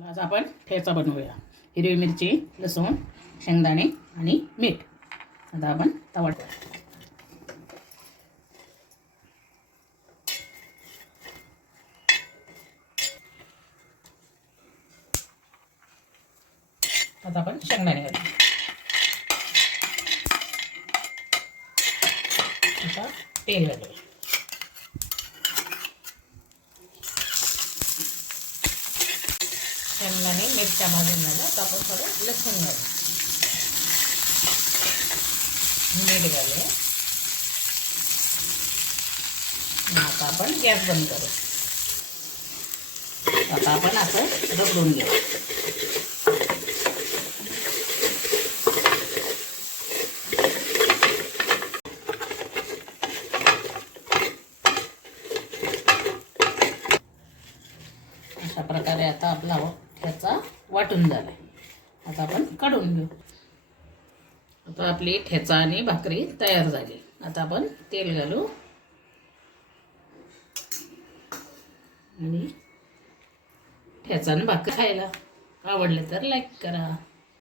चला आज आपण ठेचा बनवूया. हिरवी मिरची, लसूण, शेंगदाणे आणि मीठ. आता आपण तवा आता आपण शेंगदाणे घालू. आता तेल घालूया. शेंगदाणे मिरच्या भाजून झालं तर आपण थोडं लसूण घालू, मीठ घालूया. आता आपण गॅस बंद करू. आता आपण असं रगडून घेऊ. अशा प्रकारे आता आपला ठेचा वाटून झाला. आता आपण काढून घेऊ. आता आपली ठेचा आणि भाकरी तयार झाली. आता आपण तेल घालू आणि ठेचा आणि भाकरी खायला. आवडले तर लाईक करा.